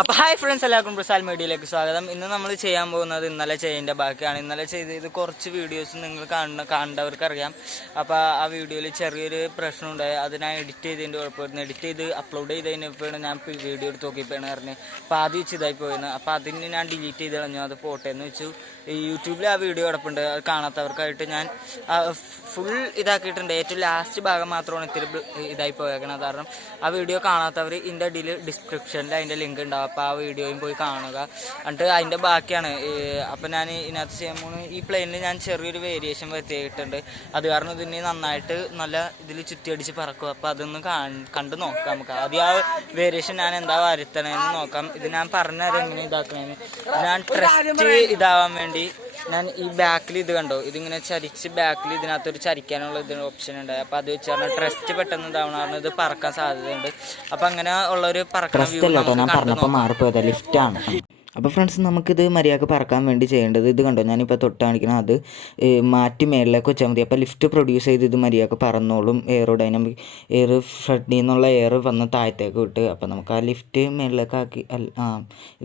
അപ്പോൾ hi friends, എല്ലാവർക്കും പ്രസാൽ മീഡിയയിലേക്ക് സ്വാഗതം. ഇന്ന് നമ്മൾ ചെയ്യാൻ പോകുന്നത് ഇന്നലെ ചെയ്തതിൻ്റെ ബാക്കിയാണ്. ഇന്നലെ ചെയ്ത് കുറച്ച് വീഡിയോസ് നിങ്ങൾ കണ്ടവർക്കറിയാം. അപ്പോൾ ആ വീഡിയോയിൽ ചെറിയൊരു പ്രശ്നം ഉണ്ടായി. അത് ഞാൻ എഡിറ്റ് ചെയ്തതിൻ്റെ കുഴപ്പമായിരുന്നു. എഡിറ്റ് ചെയ്ത് അപ്ലോഡ് ചെയ്തതിനപ്പോഴാണ് ഞാൻ വീഡിയോ എടുത്ത് നോക്കിയപ്പോഴാണ് പറഞ്ഞത് അപ്പോൾ ആദ്യം വെച്ച് ഇതായി പോയിരുന്നു. അപ്പോൾ അതിന് ഞാൻ ഡിലീറ്റ് ചെയ്ത് കളഞ്ഞു. അത് പോട്ടെ എന്ന് വെച്ചു. യൂട്യൂബിൽ ആ വീഡിയോ കിടപ്പുണ്ട്. അത് കാണാത്തവർക്കായിട്ട് ഞാൻ ഫുൾ ഇതാക്കിയിട്ടുണ്ട്. ഏറ്റവും ലാസ്റ്റ് ഭാഗം മാത്രമാണ് ഇത്തിരി ഇതായി പോയേക്കണത്. കാരണം ആ വീഡിയോ കാണാത്തവർ ഇതിൻ്റെ അടിയിൽ ഡിസ്ക്രിപ്ഷനിൽ അതിൻ്റെ ലിങ്ക് ഉണ്ടാവും. അപ്പോൾ ആ വീഡിയോയും പോയി കാണുക. എന്നിട്ട് അതിൻ്റെ ബാക്കിയാണ്. അപ്പോൾ ഞാൻ ഇതിനകത്ത് ചെയ്യുമ്പോൾ ഈ പ്ലെയിനിൽ ഞാൻ ചെറിയൊരു വേരിയേഷൻ വരുത്തിയിട്ടുണ്ട്. അത് കാരണം ഇതിന് നന്നായിട്ട് നല്ല ഇതിൽ ചുറ്റിയടിച്ച് പറക്കും. അപ്പോൾ അതൊന്ന് കണ്ട് നോക്കാം നമുക്ക്. ആദ്യം ആ വേരിയേഷൻ ഞാൻ എന്താ വരുത്തണമെന്ന് നോക്കാം. ഇത് ഞാൻ പറഞ്ഞുതരാം എങ്ങനെ ഇതാക്കണമെന്ന്. ഞാൻ ട്രസ്റ്റ് ഇതാവാൻ വേണ്ടി ഞാൻ ഈ ബാക്കിൽ ഇത് കണ്ടോ, ഇതിങ്ങനെ ചരിച്ച് ബാക്കിൽ ഇതിനകത്തൊരു ചരിക്കാനുള്ള ഇതിന് ഓപ്ഷൻ ഉണ്ട്. അപ്പോൾ അത് വെച്ച് പറഞ്ഞാൽ ട്രസ്റ്റ് പെട്ടെന്ന് ഇതാവണം, ഇത് പറക്കാൻ സാധ്യതയുണ്ട്. അപ്പം അങ്ങനെ ഉള്ളൊരു പറക്കാൻ മാറിപ്പോയത് ലിഫ്റ്റാണ്. അപ്പോൾ ഫ്രണ്ട്സ്, നമുക്കിത് മര്യാദക്ക് പറക്കാൻ വേണ്ടി ചെയ്യേണ്ടത് ഇത് കണ്ടോ, ഞാനിപ്പോൾ തൊട്ട് കാണിക്കണം. അത് മാറ്റി മേളിലേക്ക് വെച്ചാൽ മതി. അപ്പോൾ ലിഫ്റ്റ് പ്രൊഡ്യൂസ് ചെയ്ത് ഇത് മര്യാദക്ക് പറന്നോളും. എയറോഡൈനാമിക് എയർ ഫ്രണ്ടിൽ നിന്നുള്ള എയർ വന്ന് താഴത്തേക്ക് വിട്ട്. അപ്പോൾ നമുക്ക് ആ ലിഫ്റ്റ് മേളിലേക്ക് ആക്കി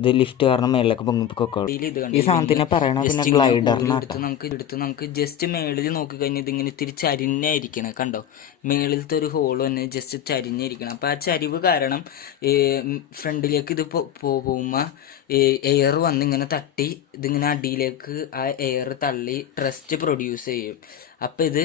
ഇത് ലിഫ്റ്റ് കാരണം മേളിലേക്ക് പൊങ്ങിപ്പോക്കോളും. ഈ സാധനത്തിനെ പറയണത് പിന്നെ ഗ്ലൈഡറിനടുത്ത് നമുക്ക് ജസ്റ്റ് മേളിൽ നോക്കിക്കഴിഞ്ഞാൽ ഇതിങ്ങനെ ഇത്തിരി ചരിഞ്ഞായിരിക്കണം. കണ്ടോ, മേളിലത്തെ ഒരു ഹോൾ തന്നെ ജസ്റ്റ് ചരിഞ്ഞിരിക്കണം. അപ്പോൾ ആ ചരിവ് കാരണം ഫ്രണ്ടിലേക്ക് ഇത് പോകുമ്പോൾ എയർ വന്ന് ഇങ്ങനെ തട്ടി ഇതിങ്ങനെ അടിയിലേക്ക് ആ എയർ തള്ളി ട്രസ്റ്റ് പ്രൊഡ്യൂസ് ചെയ്യും. അപ്പം ഇത്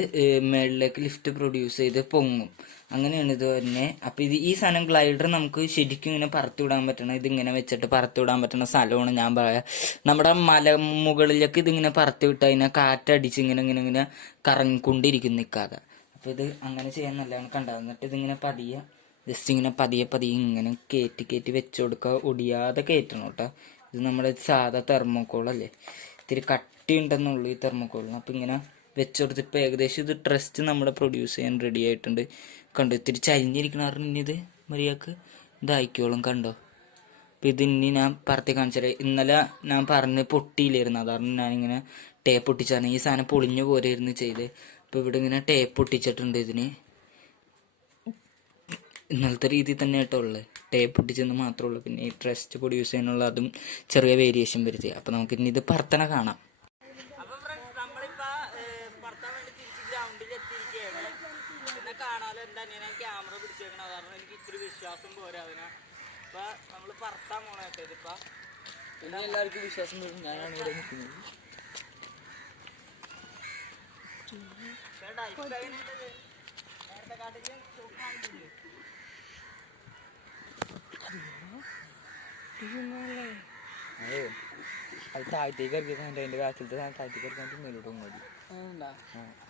മേളിലേക്ക് ലിഫ്റ്റ് പ്രൊഡ്യൂസ് ചെയ്ത് പൊങ്ങും. അങ്ങനെയാണ് ഇത് തന്നെ. അപ്പം ഈ സാധനം ഗ്ലൈഡർ നമുക്ക് ശരിക്കും ഇങ്ങനെ പറത്തി വിടാൻ പറ്റണം. ഇതിങ്ങനെ വെച്ചിട്ട് പറത്തി വിടാൻ പറ്റുന്ന സ്ഥലമാണ് ഞാൻ പറയാം. നമ്മുടെ മുകളിലേക്ക് ഇതിങ്ങനെ പറത്തി വിട്ട് അതിനെ കാറ്റടിച്ച് ഇങ്ങനെ കറങ്ങിക്കൊണ്ടിരിക്കും നിൽക്കാതെ. അപ്പം ഇത് അങ്ങനെ ചെയ്യാൻ നല്ലതാണ്. കണ്ടാകുന്നിട്ട് ഇതിങ്ങനെ പതിയെ ജസ്റ്റ് ഇങ്ങനെ പതിയെ ഇങ്ങനെ കയറ്റി വെച്ച് കൊടുക്കുക. ഒടിയാതെ കയറ്റണം കേട്ടോ. ഇത് നമ്മുടെ സാധാ തെർമോക്കോളല്ലേ, ഇത്തിരി കട്ടി ഉണ്ടെന്നുള്ളൂ ഈ തെർമോക്കോളിന്. അപ്പം ഇങ്ങനെ വെച്ച് കൊടുത്തിപ്പോൾ ഏകദേശം ഇത് ട്രസ്റ്റ് നമ്മുടെ പ്രൊഡ്യൂസ് ചെയ്യാൻ റെഡി ആയിട്ടുണ്ട്. കണ്ടോ, ഇത്തിരി ചരിഞ്ഞിരിക്കണ പറഞ്ഞ ഇത് മര്യാദക്ക് ഇതായിക്കോളും. കണ്ടോ, അപ്പം ഇതിനി ഞാൻ പറത്തി കാണിച്ചാൽ ഇന്നലെ ഞാൻ പറഞ്ഞ് പൊട്ടിയില്ലായിരുന്നു. അതാണ് ഞാനിങ്ങനെ ടേപ്പ് ഒട്ടിച്ചാണ്. ഈ സാധനം പൊളിഞ്ഞു പോരായിരുന്നു ചെയ്ത്. അപ്പോൾ ഇവിടെ ഇങ്ങനെ ടേപ്പ് ഒട്ടിച്ചിട്ടുണ്ട്. ഇതിന് ഇന്നലത്തെ രീതിയിൽ തന്നെ ആയിട്ടുള്ളത് ടേപ്പ് ഒട്ടിച്ചെന്ന് മാത്രമേ ഉള്ളൂ. പിന്നെ ഈ ട്രസ്റ്റ് പ്രൊഡ്യൂസ് ചെയ്യാനുള്ള അതും ചെറിയ വേരിയേഷൻ വരുത്തി. അപ്പോൾ നമുക്ക് ഇനി ഇത് പറത്തണ കാണാം. അപ്പോൾ ഫ്രണ്ട്സ്, നമ്മളിപ്പോൾ പറത്താൻ വേണ്ടി തിരിച്ച് ഗ്രൗണ്ടിൽ എത്തിയിരിക്കുകയാണ്. പിന്നെ കാണാതെ എന്താ ഞാൻ ക്യാമറ പിടിച്ചേക്കണം. കാരണം എനിക്ക് ഇത്തിരി വിശ്വാസം പോരാ അതിനെ. അപ്പോൾ നമ്മൾ പറത്താൻ പോകണേട്ടോ. ഇതിപ്പോൾ പിന്നെ എല്ലാവർക്കും വിശ്വാസം വരും. ഞാനാണ് ഇവിടെ നിൽക്കുന്നത്. നേരത്തെ കാട്ടിൽ അത് താഴത്തേക്ക് ഇറക്കിയിട്ട് അതിൻ്റെ ബാക്കിലത്തെ താഴത്തേക്ക് ഇറക്കാൻ മേലോട്ട് മതി.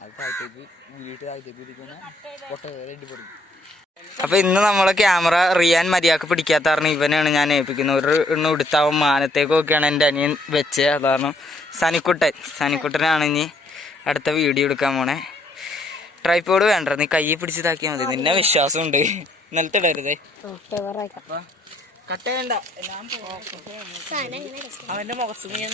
അത് താഴത്തേക്ക് വീട്ട് താഴത്തേക്ക് ഇരിക്കുന്ന പൊട്ടേണ്ടി പറയും. അപ്പൊ ഇന്ന് നമ്മളെ ക്യാമറ റിയാൻ മര്യാദക്ക് പിടിക്കാത്ത കാരണം ഇവനാണ് ഞാൻ ഏൽപ്പിക്കുന്നത്. ഒരു എണ്ണം എടുത്താവും മാനത്തേക്ക് നോക്കിയാണ് എൻ്റെ അനിയൻ വെച്ചത്. അതാണ് സനിക്കുട്ടനാണ് ഇനി അടുത്ത വീഡിയോ എടുക്കാൻ പോണേ. ട്രൈപോഡ് വേണ്ട, നീ കയ്യെ പിടിച്ചിതാക്കിയാൽ മതി. നിന്നെ വിശ്വാസമുണ്ട്. ഇന്നലത്തെ ഇടരുതേ. കട്ടയണ്ട, അവന്റെ മുഖത്ത് ഞാൻ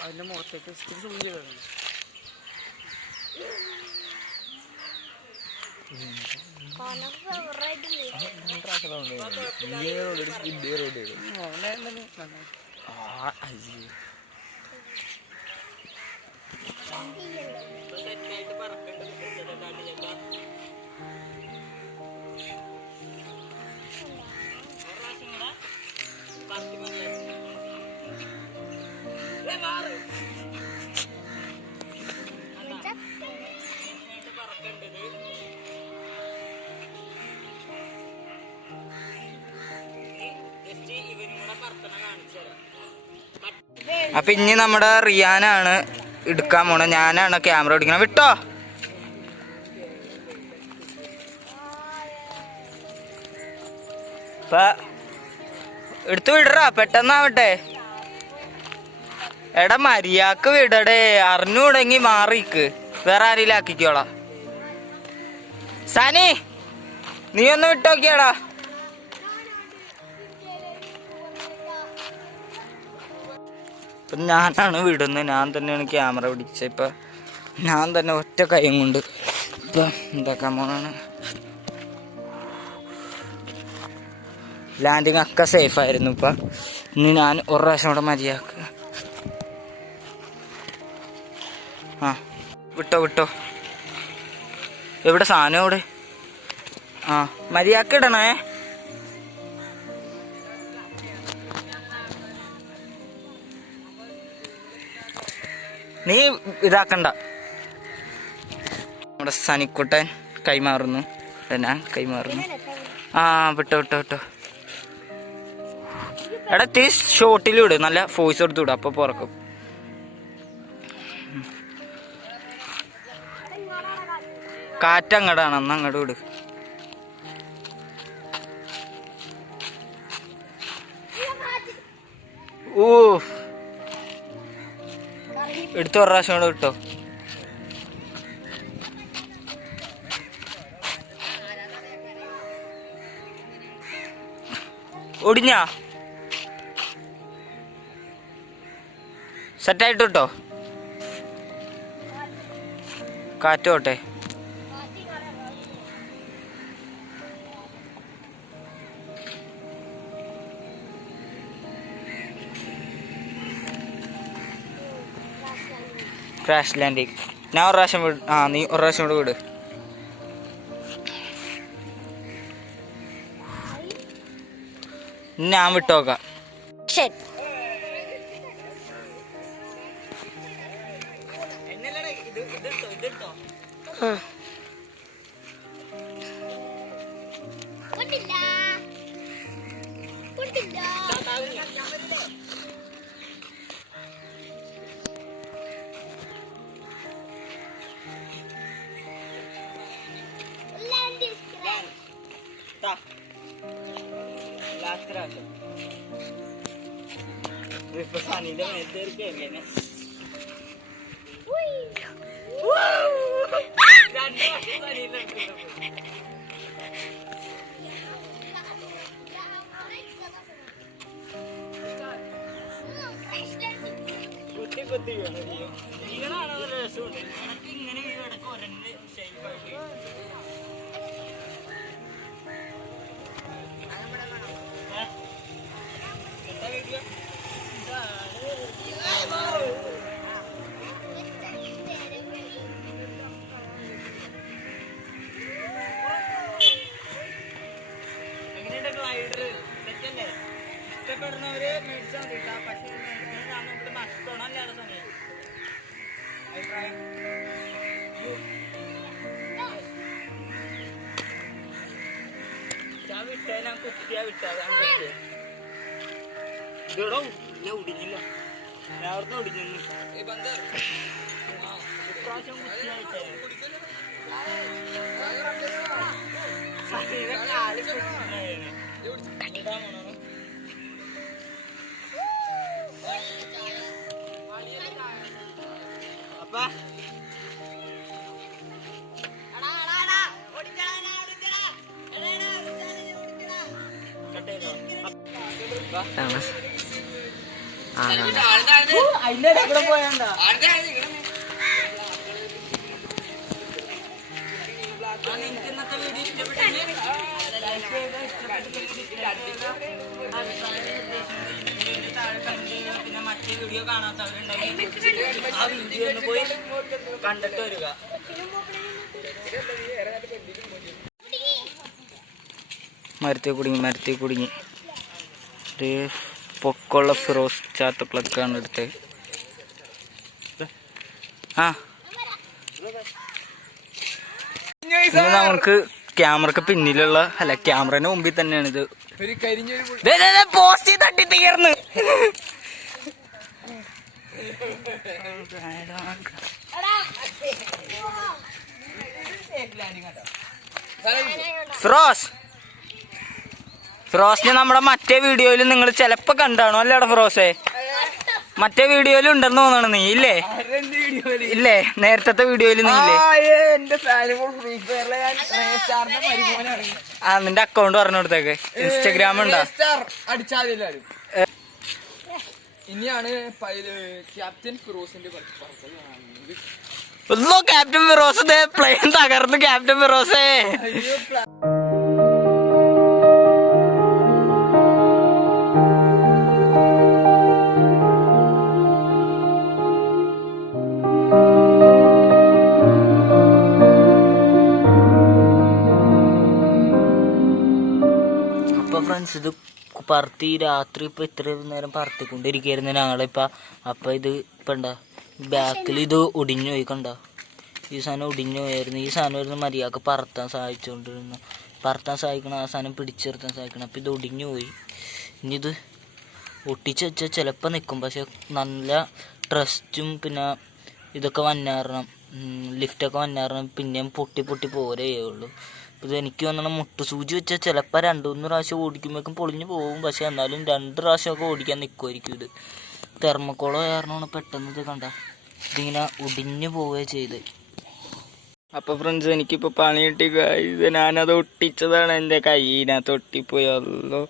അവന്റെ മുഖത്തേക്ക് അപ്പൊ ഇനി നമ്മുടെ റിയാനാണ് എടുക്കാൻ പോണ. ഞാനാണ് ക്യാമറ ഓടിക്കണം. വിട്ടോ, എടുത്തു വിടറാ, പെട്ടെന്നാവട്ടെ. എടാ മര്യാദക്ക് വിടടേ, അറിഞ്ഞുകൂടെങ്കി മാറിക്ക്. വേറെ ആരെങ്കിലും ആക്കിക്കോളാം. സനി, നീ ഒന്ന് വിട്ടോക്കിയാടാ. ഇപ്പം ഞാനാണ് വിടുന്നത്, ഞാൻ തന്നെയാണ് ക്യാമറ പിടിച്ചത്. ഇപ്പം ഞാൻ തന്നെ ഒറ്റ കൈയും കൊണ്ട് ഇപ്പം എന്താക്കാൻ പോണാണ്. ലാൻഡിങ് ഒക്കെ സേഫ് ആയിരുന്നു. ഇപ്പം ഇനി ഞാൻ ഒരു പ്രാവശ്യം കൂടെ മതിയാക്കുക. ആ വിട്ടോ വിട്ടോ. എവിടെ സാധനം എവിടെ? ആ മതിയാക്കി ഇടണേ. നീ ഇതാക്കണ്ട. നമ്മുടെ സനിക്കുട്ടൻ കൈമാറുന്നു. ഞാൻ കൈമാറുന്നു. ആ വിട്ടോ വിട്ടോ വിട്ടോ. എടാ ഇത്തിരി ഷോട്ടിലിട്, നല്ല ഫോഴ്സ് കൊടുത്തു വിടും, അപ്പൊ പുറക്കും. കാറ്റ് അങ്ങടാണ്, അന്ന് അങ്ങോട്ട് വിട്. ഓ എടുത്ത് ഒരു പ്രാവശ്യം കൂടെ വിട്ടോ. ഒടിഞ്ഞാ സെറ്റായിട്ട് കിട്ടോ. കാറ്റ് പോട്ടെ. Crash landing. ഞാൻ ഒരു പ്രാവശ്യം വിട്. ആ നീ ഒരു പ്രാവശ്യം കൂടെ വിട്. ഞാൻ വിട്ടോക്കാം. ഇപ്പൊ സനിന്റെ മേത്തേർക്കല്ലേ കുത്തി കുത്തി വീണാണോ രസമുണ്ട്. എനിക്ക് ഇങ്ങനെ വീടൊക്കെ ഒരെണ്ണം ഷേപ്പായിട്ട് ഇഷ്ടപ്പെടുന്നവര് മേടിച്ചാൽ മതി. പക്ഷേ ഇവിടെ നഷ്ടമാണല്ലോ സമയം. അഭിപ്രായം വിട്ടേ, ഞാൻ കുത്തിയാ വിട്ടാ ഇതോടോ ഞാൻ ഒടിഞ്ഞില്ല. ഞാൻ അവിടുന്ന് ഒടിഞ്ഞു. ഇപ്രാവശ്യം കുത്തിയാ വിട്ടായിരുന്നു. അപ്പ അതിന്റെ കൂടെ പോയാണ്ടാ നിങ്ങൾക്ക് ഇന്നത്തെ വീഡിയോ ഇഷ്ടപ്പെട്ടെങ്കിൽ പിന്നെ മറ്റേ വീഡിയോ കാണാത്തവരുണ്ടെങ്കിൽ ആ വീഡിയോ ഒന്ന് പോയി കണ്ടിട്ട് വരിക. മരത്തിൽ കുടുങ്ങി ഒരു പൊക്കമുള്ള ഫിറോസ് ചാത്തക്കളൊക്കെയാണ് എടുത്തത്. ആ ഇനി നമുക്ക് ക്യാമറക്ക് പിന്നിലുള്ള ക്യാമറന്റെ മുമ്പിൽ തന്നെയാണ് ഇത്. പോസ്റ്റ് തട്ടി തീർന്ന് ഫിറോസിനെ നമ്മുടെ മറ്റേ വീഡിയോയിൽ നിങ്ങൾ ചിലപ്പോ കണ്ടാണോ അല്ലേടാ ഫിറോസേ? മറ്റേ വീഡിയോയിൽ ഉണ്ടെന്ന് തോന്നണം. നീ ഇല്ലേ? ഇല്ലേ നേരത്തെ വീഡിയോയിൽ നീ ഇല്ലേ? ആ നിന്റെ അക്കൗണ്ട് പറഞ്ഞു കൊടുത്തേക്ക്. ഇൻസ്റ്റാഗ്രാം ഉണ്ടോ? ഇനിയാണ് ക്യാപ്റ്റൻ ഫിറോസിന്റെ ഒന്നോ ക്യാപ്റ്റൻ ഫിറോസ് പ്ലെയിൻ തകർന്ന് ക്യാപ്റ്റൻ ഫിറോസേ. അപ്പൊ ഫ്രണ്ട്സ് ഇത് പറത്തി രാത്രി ഇപ്പൊ ഇത്ര നേരം പറത്തിക്കൊണ്ടിരിക്കുകയായിരുന്നു ഞങ്ങളിപ്പ. അപ്പൊ ഇത് ഇപ്പൊ ഉണ്ടാ ബാക്കിൽ ഇത് ഒടിഞ്ഞു പോയി കണ്ട. ഈ സാധനം ഒടിഞ്ഞു പോയായിരുന്നു. ഈ സാധനമായിരുന്നു മര്യാദക്ക് പറത്താൻ സഹായിച്ചുകൊണ്ടിരുന്നു. പറത്താൻ സഹായിക്കണം, ആ സാധനം പിടിച്ചു നിർത്താൻ സഹായിക്കണം. അപ്പം ഇത് ഒടിഞ്ഞു പോയി. ഇനി ഇത് ഒട്ടിച്ച് വെച്ചാൽ ചിലപ്പോൾ നിൽക്കും, പക്ഷെ നല്ല ട്രസ്റ്റും പിന്നെ ഇതൊക്കെ വന്നാറണം, ലിഫ്റ്റൊക്കെ വന്നാറണം പിന്നെയും പൊട്ടി പൊട്ടി പോരേ ഉള്ളൂ. ഇത് എനിക്ക് തോന്നണം മുട്ടുസൂചി വെച്ചാൽ ചിലപ്പോൾ 2-3 പ്രാവശ്യം ഓടിക്കുമ്പോഴേക്കും പൊളിഞ്ഞു പോകും, പക്ഷെ എന്നാലും 2 പ്രാവശ്യമൊക്കെ ഓടിക്കാൻ നിൽക്കുമായിരിക്കും. ഇത് തെർമക്കോളോ കാരണമാണ് പെട്ടെന്ന് ഇത് കണ്ട ഇതിങ്ങനെ ഒടിഞ്ഞു പോവുകയാണ് ചെയ്ത്. അപ്പോൾ ഫ്രണ്ട്സ് എനിക്കിപ്പോൾ പണി കിട്ടി. ഇത് ഞാനത് ഒട്ടിച്ചതാണ്, എൻ്റെ കയ്യിനകത്ത് ഒട്ടിപ്പോയല്ലോ.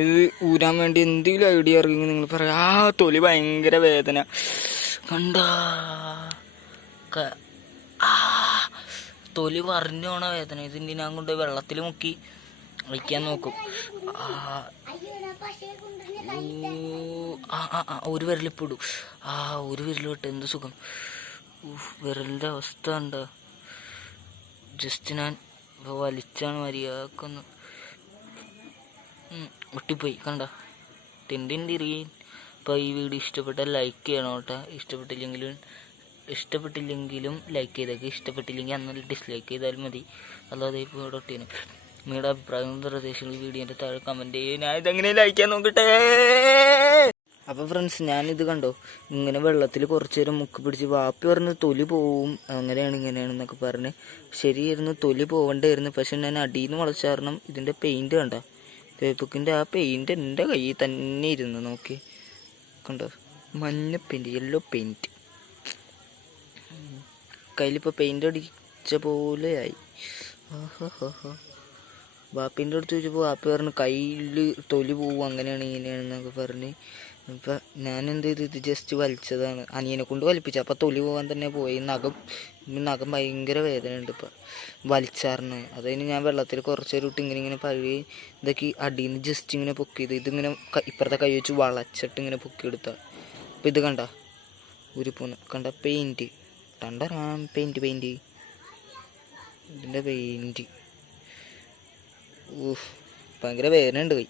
ഇത് ഊരാൻ വേണ്ടി എന്തെങ്കിലും ഐഡിയ ഇറങ്ങി നിങ്ങൾ പറയാം. തൊലി ഭയങ്കര വേദന കണ്ട, തൊലി പറഞ്ഞു പോണ വേദന. ഇതിൻ്റെ ഞാൻ കൊണ്ട് വെള്ളത്തിൽ മുക്കി വയ്ക്കാൻ നോക്കും. ഒരു വിരലിപ്പിടും. ഒരു വിരലിട്ട് എന്ത് സുഖം. വിരലിൻ്റെ അവസ്ഥ ഉണ്ട്. ജസ്റ്റ് ഞാൻ ഇപ്പോൾ വലിച്ചാണ് മര്യാദക്കൊന്ന് ഒട്ടിപ്പോയി കണ്ട തിരിയും. അപ്പോൾ ഈ വീഡിയോ ഇഷ്ടപ്പെട്ടാൽ ലൈക്ക് ചെയ്യണം കേട്ടോ. ഇഷ്ടപ്പെട്ടില്ലെങ്കിലും ലൈക്ക് ചെയ്തേക്ക്. ഇഷ്ടപ്പെട്ടില്ലെങ്കിൽ അന്നേരം ഡിസ്ലൈക്ക് ചെയ്താലും മതി. അല്ലാതെ ഇപ്പോൾ ഇവിടെ ഒട്ടിയാണ്. നിങ്ങളുടെ അഭിപ്രായവും നിർദ്ദേശങ്ങളും വീഡിയോൻ്റെ താഴെ കമൻറ്റ് ചെയ്യും. ഞാൻ ഇതെങ്ങനെ ലൈക്ക് ചെയ്യാൻ നോക്കട്ടെ. അപ്പോൾ ഫ്രണ്ട്സ് ഞാനിത് കണ്ടോ ഇങ്ങനെ വെള്ളത്തിൽ കുറച്ച് നേരം മുക്കി പിടിച്ച് വാപ്പി പറഞ്ഞ് തൊലി പോവും, അങ്ങനെയാണ് ഇങ്ങനെയാണെന്നൊക്കെ പറഞ്ഞ് ശരിയായിരുന്നു, തൊലി പോകണ്ടായിരുന്നു. പക്ഷെ ഞാൻ അടിയിൽ നിന്ന് വളച്ച കാരണം ഇതിൻ്റെ പെയിൻറ്റ് കണ്ട, ഫേസ്ബുക്കിൻ്റെ ആ പെയിൻറ്റ് എൻ്റെ കയ്യിൽ തന്നെ ഇരുന്നു. നോക്കി കണ്ടോ, മഞ്ഞ പെയിൻറ്റ്, യെല്ലോ പെയിൻറ്റ് കയ്യിലിപ്പോൾ പെയിൻറ്റ് അടിച്ച പോലെ ആയി. വാപ്പിൻ്റെ അടുത്ത് ചോദിച്ചപ്പോൾ വാപ്പി പറഞ്ഞു കയ്യിൽ തൊലി പോവും, അങ്ങനെയാണ് ഇങ്ങനെയാണെന്നൊക്കെ പറഞ്ഞ്. അപ്പം ഞാൻ എന്ത് ചെയ്തു, ഇത് ജസ്റ്റ് വലിച്ചതാണ്, അനിയനെ കൊണ്ട് വലിപ്പിച്ചു. അപ്പം തൊലി പോകാൻ തന്നെ പോയി. നഖം ഭയങ്കര വേദനയുണ്ട് ഇപ്പം വലിച്ചാറിന്. അതിന് ഞാൻ വെള്ളത്തിൽ കുറച്ച് നേരം ഇട്ട് ഇങ്ങനെ പഴയ ഇതൊക്കെ അടിയിൽ നിന്ന് ജസ്റ്റ് ഇങ്ങനെ പൊക്കിയത്. ഇതിങ്ങനെ ഇപ്പുറത്തെ കൈ വെച്ച് വളച്ചിട്ട് ഇങ്ങനെ പൊക്കിയെടുത്താൽ. അപ്പം ഇത് കണ്ട ഉരുപ്പോന്ന് കണ്ട പെയിൻറ്റ് പെയിൻറ്റ് ഇതിൻ്റെ പെയിൻറ്റ് ഭയങ്കര വേദന ഉണ്ട് കൈ.